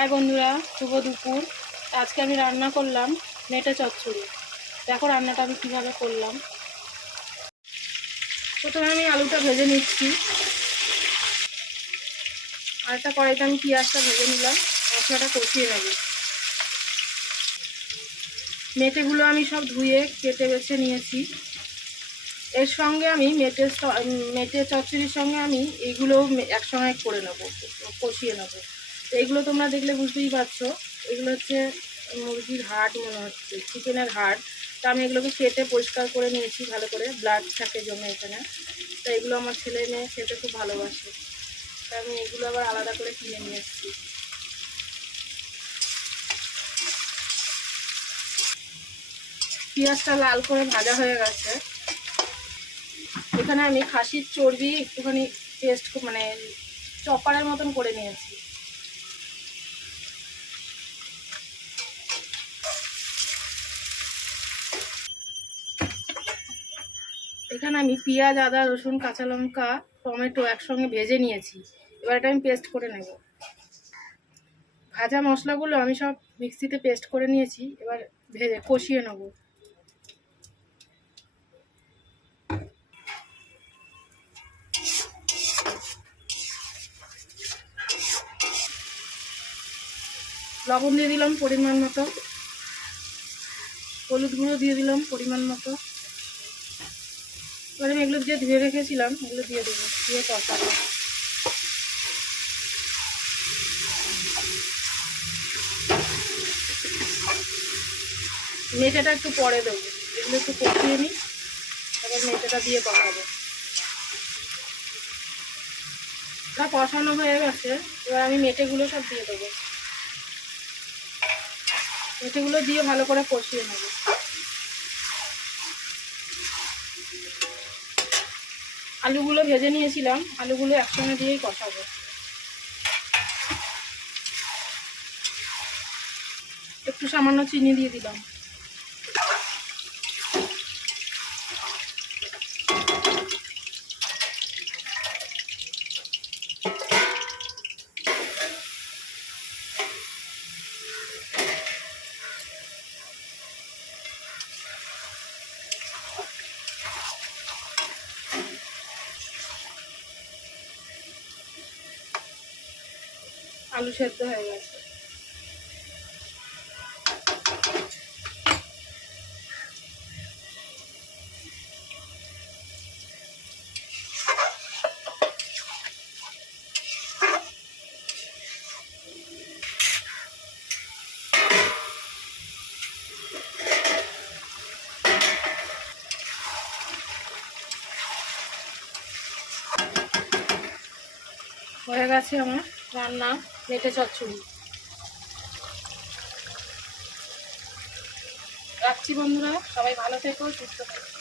High বন্ধুরা, শুভ দুপুর। আজকে আমি রান্না করলাম মেটে চচ্চড়ি। দেখো রান্নাটা আমি কীভাবে করলাম। প্রথমে আমি আলুটা ভেজে নিচ্ছি। আর একটা কড়াইতে আমি পেঁয়াজটা ভেজে নিলাম, মশলাটা কষিয়ে নেব। মেটেগুলো আমি সব ধুয়ে কেটে বেছে নিয়েছি। এর সঙ্গে আমি মেটে মেটের চচ্চড়ির সঙ্গে আমি এইগুলো একসঙ্গে করে নেব, কষিয়ে নেব। তো এইগুলো তোমরা দেখলে বুঝতেই পারছ। এগুলো হচ্ছে মুরগির হাড় মনে হচ্ছে, চিকেনের হাড়। তো আমি এগুলোকে কেটে পরিষ্কার করে নিয়েছি ভালো করে, ব্লাড থাকে জমে এখানে। তো এগুলো আমার ছেলে মেয়ে খেতে খুব ভালোবাসে। তো আমি এগুলো আবার আলাদা করে কিনে নিয়ে এসেছি। পেঁয়াজটা লাল করে ভাজা হয়ে গেছে। এখানে আমি খাসির চর্বি একটুখানি পেস্ট মানে চপারের মতন করে নিয়েছি। এখানে আমি পেঁয়াজ, আদা, রসুন, কাঁচা লঙ্কা, টমেটো একসঙ্গে ভেজে নিয়েছি। এবার এটা আমি পেস্ট করে নেব। ভাজা মশলাগুলো আমি সব মিক্সিতে পেস্ট করে নিয়েছি। এবার ভেজে, কষিয়ে নেব। লবণ দিয়ে দিলাম পরিমাণ মতো। হলুদ গুঁড়ো দিয়ে দিলাম পরিমাণ মতো। এবার আমি এগুলো যে ধুয়ে রেখেছিলাম, এগুলো দিয়ে দেবো, দিয়ে কষাবো মেটেটা একটু পরে দেবো, এগুলো একটু কষিয়ে নিই, তারপর মেটেটা দিয়ে কষাবো। ওটা কষানো হয়ে গেছে, এবার আমি মেটেগুলো সব দিয়ে দেবো। মেটেগুলো দিয়ে ভালো করে কষিয়ে নেব। আলুগুলো ভেজে নিয়েছিলাম। আলুগুলো একসঙ্গে দিয়েই কষাবো। একটু সামান্য চিনি দিয়ে দিলাম। আলু সেদ্ধ হয়ে গেছে। হয়ে গেছে আমার রান্না। মেটে চচ্চড়ি। রাখছি বন্ধুরা সবাই ভালো থেকো সুস্থ থেকো।